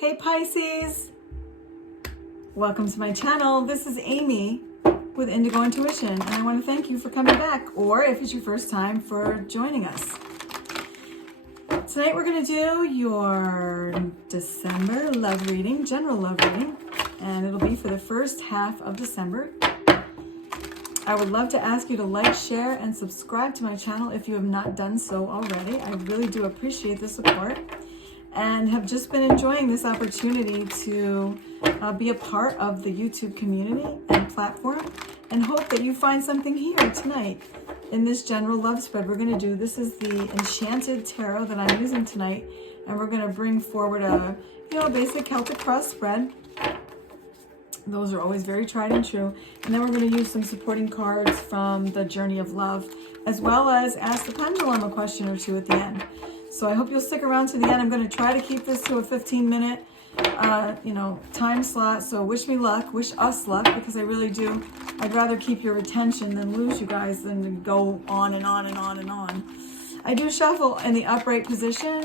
Hey Pisces, welcome to my channel. This is Amy with Indigo Intuition, and I want to thank you for coming back, or if it's your first time, for joining us. Tonight we're going to do your December love reading, general love reading, and it'll be for the first half of December. I would love to ask you to like, share, and subscribe to my channel if you have not done so already. I really do appreciate the support, and have just been enjoying this opportunity to be a part of the YouTube community and platform, and hope that you find something here tonight in this general love spread we're going to do. This is the Enchanted Tarot that I'm using tonight, and we're going to bring forward a basic Celtic cross spread. Those are always very tried and true. And then we're going to use some supporting cards from the Journey of Love, as well as ask the pendulum a question or two at the end. So I hope you'll stick around to the end. I'm going to try to keep this to a 15-minute, time slot. So wish me luck, wish us luck, because I really do. I'd rather keep your attention than lose you guys than to go on and on and on and on. I do shuffle in the upright position.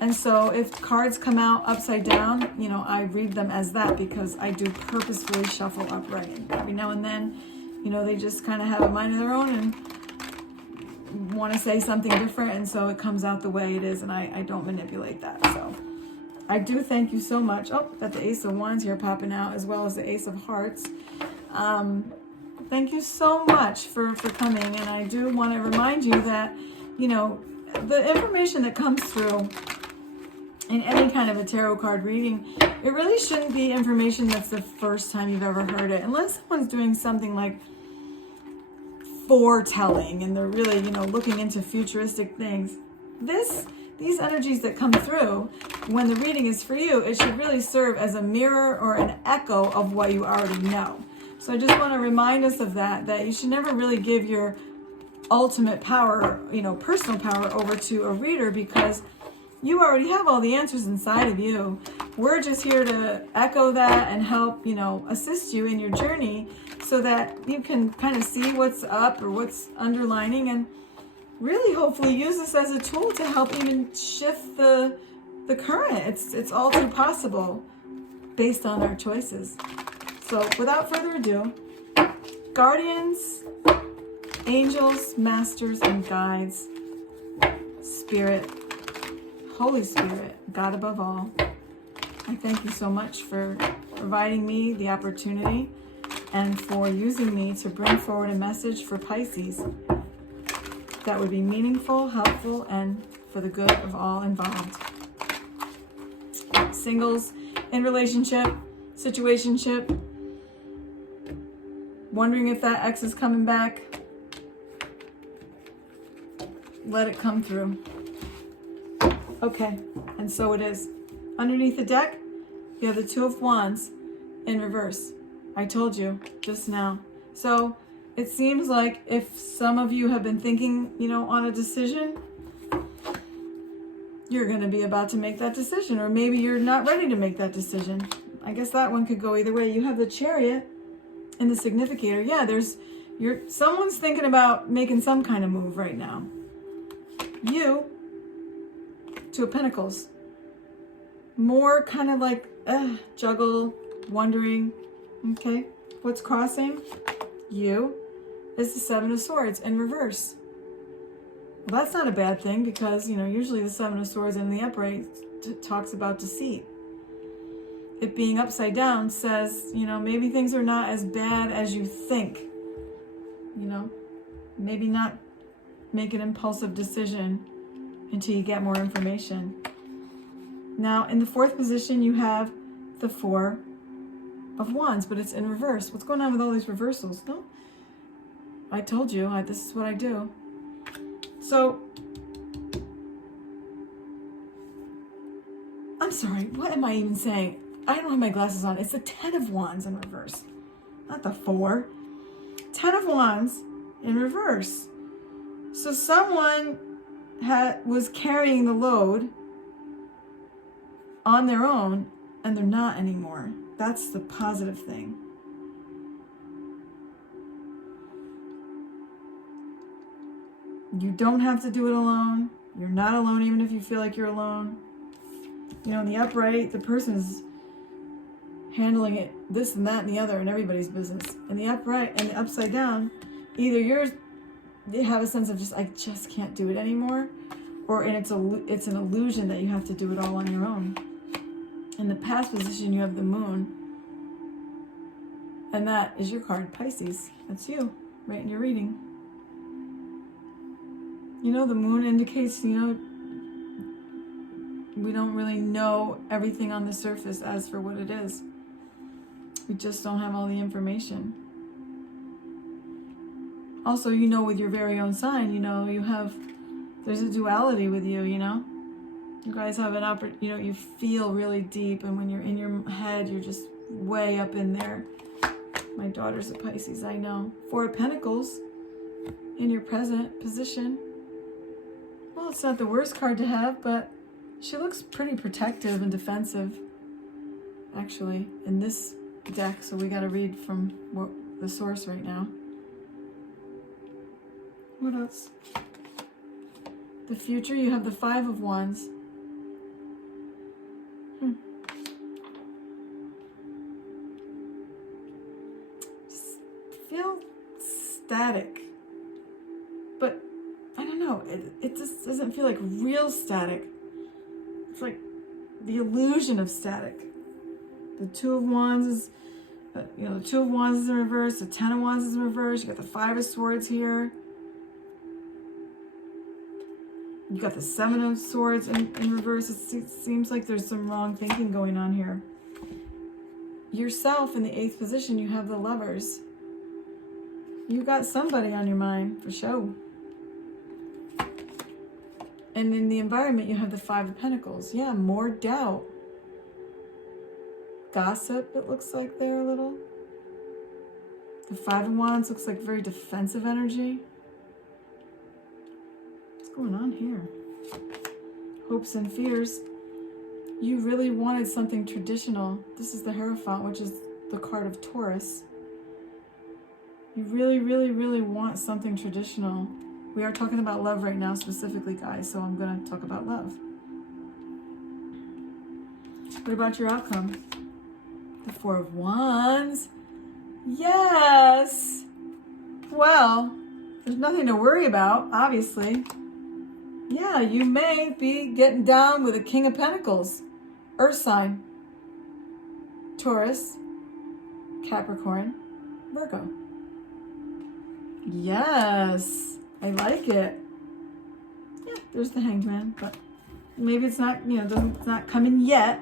And so if cards come out upside down, I read them as that, because I do purposefully shuffle upright. And every now and then, they just kind of have a mind of their own and want to say something different, and so it comes out the way it is, and I don't manipulate that. So I do thank you so much. Oh, got the Ace of Wands here popping out, as well as the Ace of Hearts. Thank you so much for coming, and I do want to remind you that, the information that comes through in any kind of a tarot card reading, it really shouldn't be information that's the first time you've ever heard it, unless someone's doing something like foretelling and they're really, looking into futuristic things. These energies that come through when the reading is for you, it should really serve as a mirror or an echo of what you already know. So I just want to remind us of that you should never really give your ultimate power, personal power, over to a reader, because you already have all the answers inside of you. We're just here to echo that and help, assist you in your journey, so that you can kind of see what's up or what's underlining, and really hopefully use this as a tool to help even shift the current. It's all too possible based on our choices. So without further ado, guardians, angels, masters, and guides, Spirit, Holy Spirit, God above all, I thank you so much for providing me the opportunity and for using me to bring forward a message for Pisces that would be meaningful, helpful, and for the good of all involved. Singles, in relationship, situationship, wondering if that ex is coming back, let it come through. Okay, and so it is. Underneath the deck, you have the Two of Wands in reverse. I told you just now. So it seems like if some of you have been thinking, on a decision, you're going to be about to make that decision, or maybe you're not ready to make that decision. I guess that one could go either way. You have the Chariot and the Significator. Yeah, someone's thinking about making some kind of move right now. You, Two of Pentacles, more kind of like juggle, wondering. Okay, what's crossing you is the Seven of Swords in reverse. Well, that's not a bad thing, because usually the Seven of Swords in the upright talks about deceit. It being upside down says, maybe things are not as bad as you think. Maybe not make an impulsive decision until you get more information. Now, in the fourth position, you have the Four of Wands, but it's in reverse. What's going on with all these reversals? No, I told you, this is what I do. So, I'm sorry, what am I even saying? I don't have my glasses on. It's the Ten of Wands in reverse, not the Four. Ten of Wands in reverse. So someone was carrying the load on their own, and they're not anymore. That's the positive thing. You don't have to do it alone. You're not alone, even if you feel like you're alone. You know, in the upright, the person's handling it, this and that and the other, and everybody's business. In the upright and the upside down, either you have a sense of I just can't do it anymore, or it's an illusion that you have to do it all on your own. In the past position, you have the moon, and that is your card, Pisces. That's you, right in your reading. You know, the moon indicates, we don't really know everything on the surface as for what it is. We just don't have all the information. Also, with your very own sign, there's a duality with you, You guys have an you feel really deep, and when you're in your head, you're just way up in there. My daughter's a Pisces, I know. 4 of Pentacles in your present position. Well, it's not the worst card to have, but she looks pretty protective and defensive, actually, in this deck. So we got to read from the source right now. What else? The future, you have the 5 of Wands. Feel static, but I don't know, it just doesn't feel like real static. It's like the illusion of static. The 2 of Wands is, the 2 of Wands is in reverse, the 10 of Wands is in reverse, you got the 5 of Swords here. You got the 7 of Swords in reverse. It seems like there's some wrong thinking going on here. Yourself in the 8th position, you have the Lovers. You got somebody on your mind, for sure. And in the environment, you have the 5 of Pentacles. Yeah, more doubt. Gossip, it looks like there a little. The 5 of Wands looks like very defensive energy. What's going on here? Hopes and fears. You really wanted something traditional. This is the Hierophant, which is the card of Taurus. You really, really, really want something traditional. We are talking about love right now specifically, guys, so I'm going to talk about love. What about your outcome? The 4 of Wands. Yes! Well, there's nothing to worry about, obviously. Yeah, you may be getting down with a King of Pentacles. Earth sign. Taurus. Capricorn. Virgo. Yes, I like it. Yeah, there's the Hanged Man, but maybe it's not, it's not coming yet,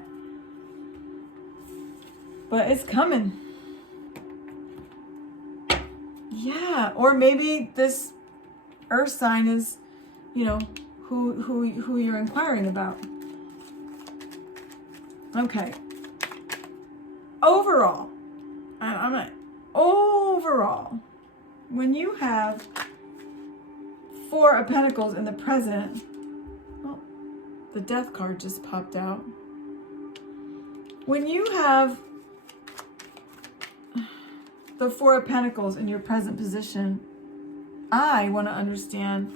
but it's coming. Yeah, or maybe this Earth sign is, who you're inquiring about. Okay. Overall, when you have 4 of Pentacles in the present, well, the Death card just popped out. When you have the 4 of Pentacles in your present position, I want to understand,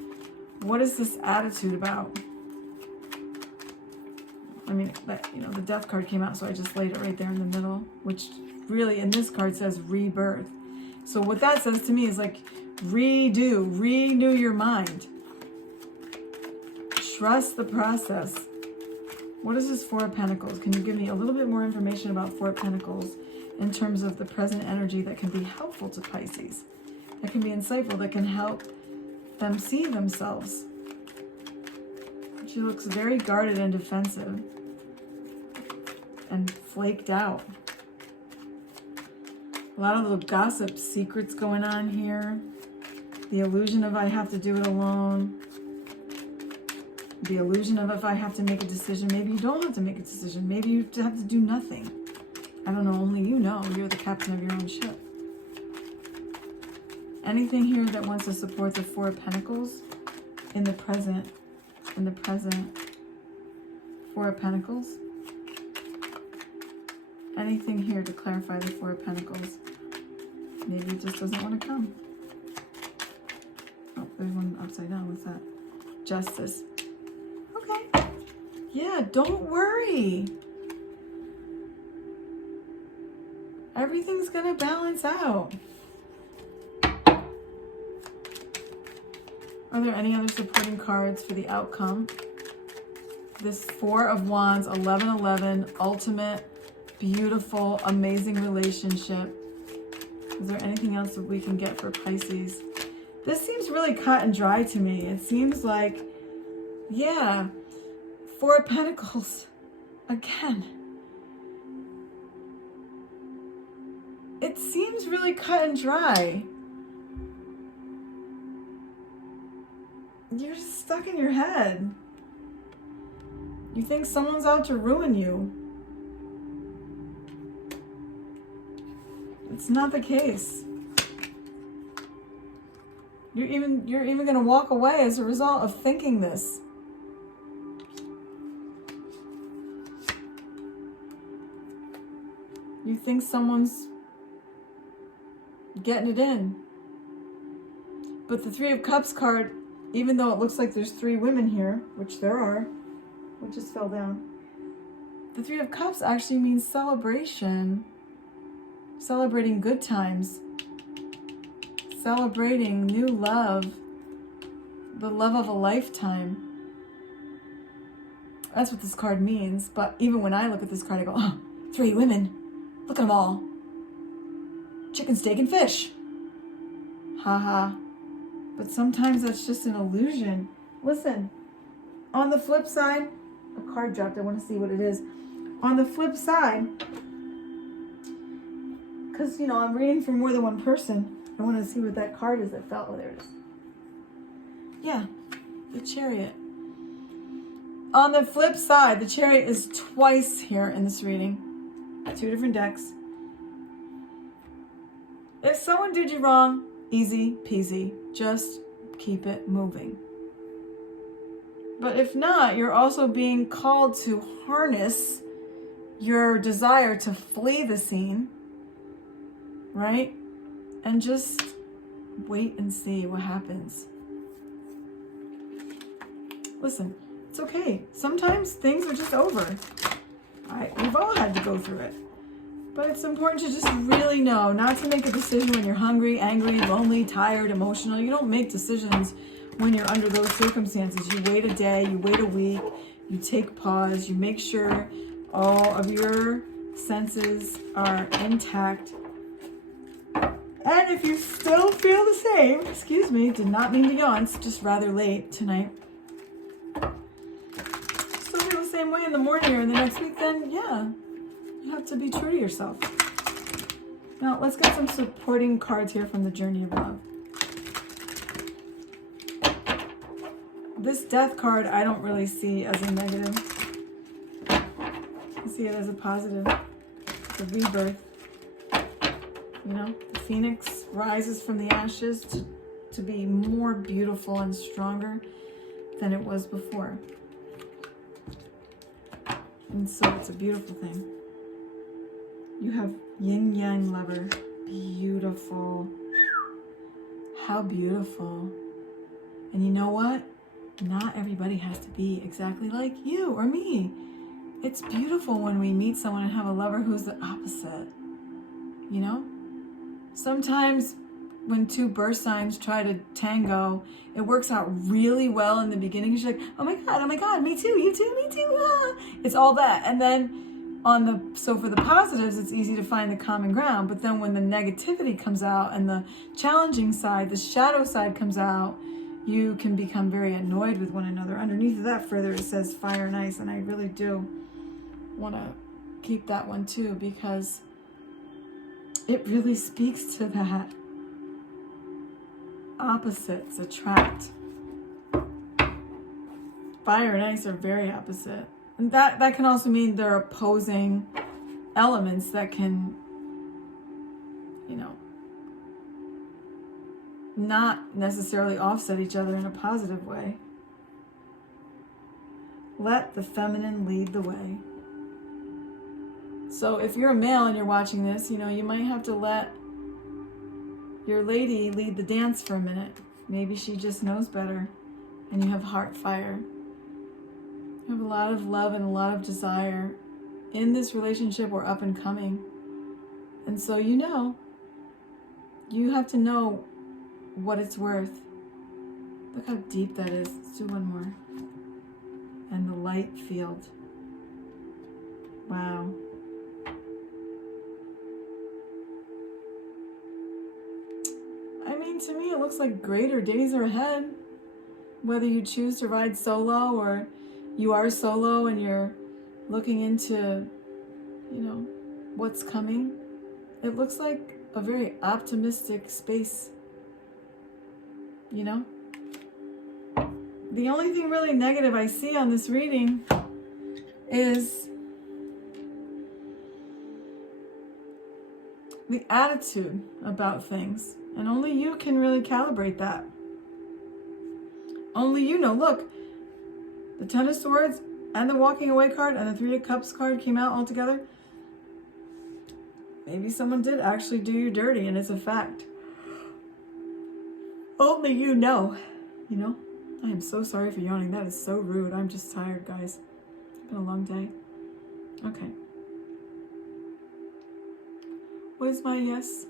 what is this attitude about? The Death card came out, so I just laid it right there in the middle, which really in this card says rebirth. So what that says to me is like renew your mind. Trust the process. What is this 4 of Pentacles? Can you give me a little bit more information about 4 of Pentacles in terms of the present energy that can be helpful to Pisces, that can be insightful, that can help them see themselves? She looks very guarded and defensive and flaked out. A lot of little gossip secrets going on here. The illusion of I have to do it alone. The illusion of if I have to make a decision, maybe you don't have to make a decision. Maybe you have to do nothing. I don't know, only you know. You're the captain of your own ship. Anything here that wants to support the 4 of Pentacles in the present, 4 of Pentacles. Anything here to clarify the 4 of Pentacles. Maybe it just doesn't want to come. Oh, there's one upside down. What's that? Justice. Okay. Yeah, don't worry. Everything's gonna balance out. Are there any other supporting cards for the outcome? This Four of Wands, 1111, ultimate, beautiful, amazing relationship. Is there anything else that we can get for Pisces? This seems really cut and dry to me. It seems like, yeah, Four of Pentacles again. It seems really cut and dry. You're just stuck in your head. You think someone's out to ruin you. It's not the case. You're even going to walk away as a result of thinking this. You think someone's getting it in. But the Three of Cups card, even though it looks like there's three women here, which there are, which just fell down, the Three of Cups actually means celebration. Celebrating good times. Celebrating new love. The love of a lifetime. That's what this card means. But even when I look at this card, I go, oh, three women. Look at them all. Chicken, steak, and fish. Haha. But sometimes that's just an illusion. Listen, on the flip side, a card dropped. I want to see what it is. On the flip side, because, you know, I'm reading for more than one person. I want to see what that card is that fell. Oh, there it is. Yeah, the Chariot. On the flip side, the Chariot is twice here in this reading. Two different decks. If someone did you wrong, easy peasy. Just keep it moving. But if not, you're also being called to harness your desire to flee the scene, right? And just wait and see what happens. Listen, it's okay. Sometimes things are just over. We've all had to go through it. But it's important to just really know not to make a decision when you're hungry, angry, lonely, tired, emotional. You don't make decisions when you're under those circumstances. You wait a day, you wait a week, you take pause, you make sure all of your senses are intact. And if you still feel the same, excuse me, did not mean to yawn, it's just rather late tonight. Still feel the same way in the morning or in the next week, then yeah, you have to be true to yourself. Now, let's get some supporting cards here from the Journey of Love. This Death card, I don't really see as a negative. I see it as a positive. It's a rebirth. You know, the phoenix rises from the ashes to be more beautiful and stronger than it was before. And so it's a beautiful thing. You have yin yang lover. Beautiful. How beautiful. And you know what? Not everybody has to be exactly like you or me. It's beautiful when we meet someone and have a lover who's the opposite. You know? Sometimes when two birth signs try to tango, it works out really well in the beginning. She's like, oh my God, me too, you too, me too. Ah. It's all that. And then so for the positives, it's easy to find the common ground. But then when the negativity comes out and the challenging side, the shadow side comes out, you can become very annoyed with one another. Underneath of that further, it says fire and ice. And I really do want to keep that one too, because it really speaks to that. Opposites attract. Fire and ice are very opposite. And that can also mean they're opposing elements that can, you know, not necessarily offset each other in a positive way. Let the feminine lead the way. So if you're a male and you're watching this, you know, you might have to let your lady lead the dance for a minute. Maybe she just knows better and you have heart fire. You have a lot of love and a lot of desire in this relationship or up and coming. And so you have to know what it's worth. Look how deep that is. Let's do one more. And the light field. Wow. I mean, to me, it looks like greater days are ahead. Whether you choose to ride solo or you are solo and you're looking into, what's coming. It looks like a very optimistic space, The only thing really negative I see on this reading is the attitude about things. And only you can really calibrate that. Only you know. Look, the Ten of Swords and the Walking Away card and the Three of Cups card came out all together. Maybe someone did actually do you dirty, and it's a fact. Only you know. I am so sorry for yawning. That is so rude. I'm just tired, guys. It's been a long day. Okay. What is my yes?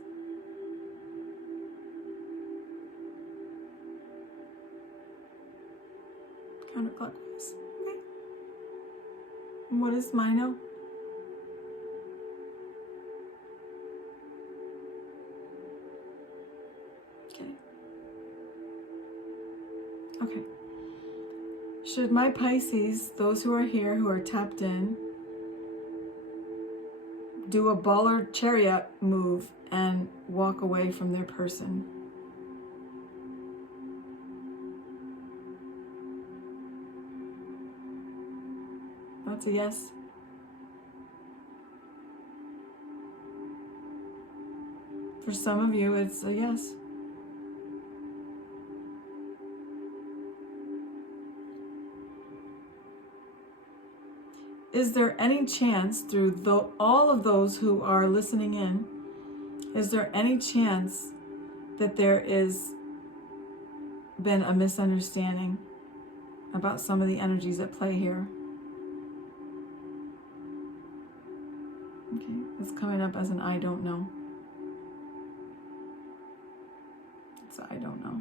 Counterclockwise. Okay. And what is my no? Okay. Should my Pisces, those who are here, who are tapped in, do a baller chariot move and walk away from their person? That's a yes. For some of you, it's a yes. Is there any chance through all of those who are listening in, is there any chance that there is been a misunderstanding about some of the energies at play here? Okay, it's coming up as an I don't know. It's I don't know.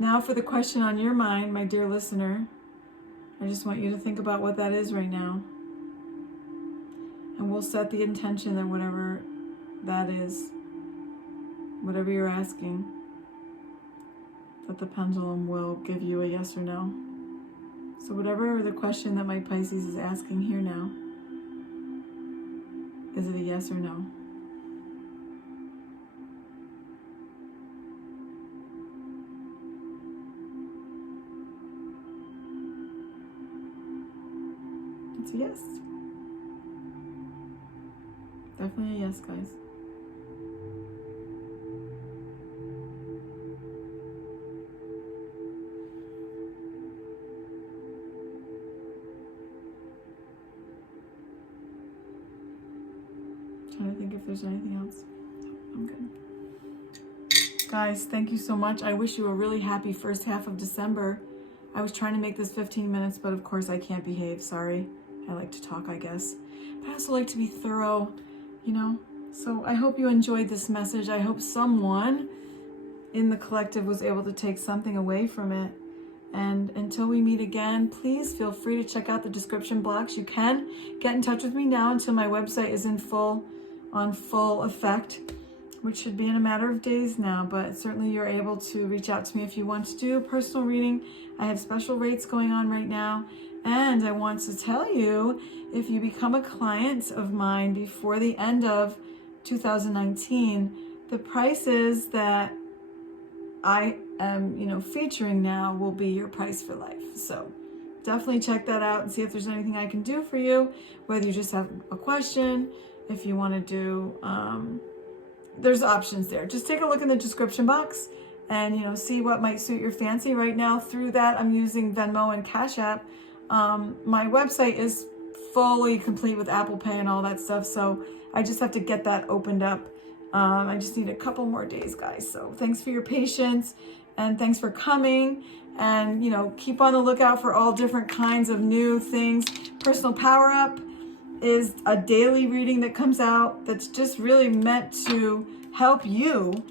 Now for the question on your mind, my dear listener, I just want you to think about what that is right now. And we'll set the intention that whatever that is, whatever you're asking, that the pendulum will give you a yes or no. So whatever the question that my Pisces is asking here now, is it a yes or no? It's a yes. Definitely a yes, guys. Trying to think if there's anything else. No, I'm good. Guys, thank you so much. I wish you a really happy first half of December. I was trying to make this 15 minutes, but of course I can't behave. Sorry. I like to talk, I guess. But I also like to be thorough, So I hope you enjoyed this message. I hope someone in the collective was able to take something away from it. And until we meet again, please feel free to check out the description box. You can get in touch with me now until my website is on full effect, which should be in a matter of days now, but certainly you're able to reach out to me if you want to do a personal reading. I have special rates going on right now. And I want to tell you, if you become a client of mine before the end of 2019, the prices that I am, featuring now will be your price for life. So definitely check that out and see if there's anything I can do for you, whether you just have a question, if you want to do, there's options there. Just take a look in the description box and, see what might suit your fancy. Right now, through that, I'm using Venmo and Cash App. My website is fully complete with Apple Pay and all that stuff, so I just have to get that opened up I just need a couple more days, guys. So thanks for your patience and thanks for coming. And, you know, keep on the lookout for all different kinds of new things. Personal Power Up is a daily reading that comes out that's just really meant to help you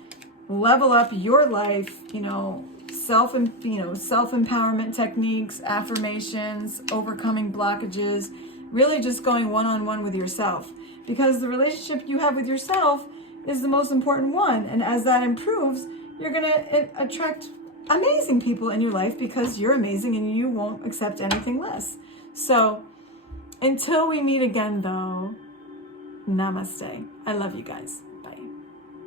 level up your life, you know, self-empowerment techniques, affirmations, overcoming blockages, really just going one-on-one with yourself. Because the relationship you have with yourself is the most important one. And as that improves, you're going to attract amazing people in your life because you're amazing and you won't accept anything less. So until we meet again, though, namaste. I love you guys.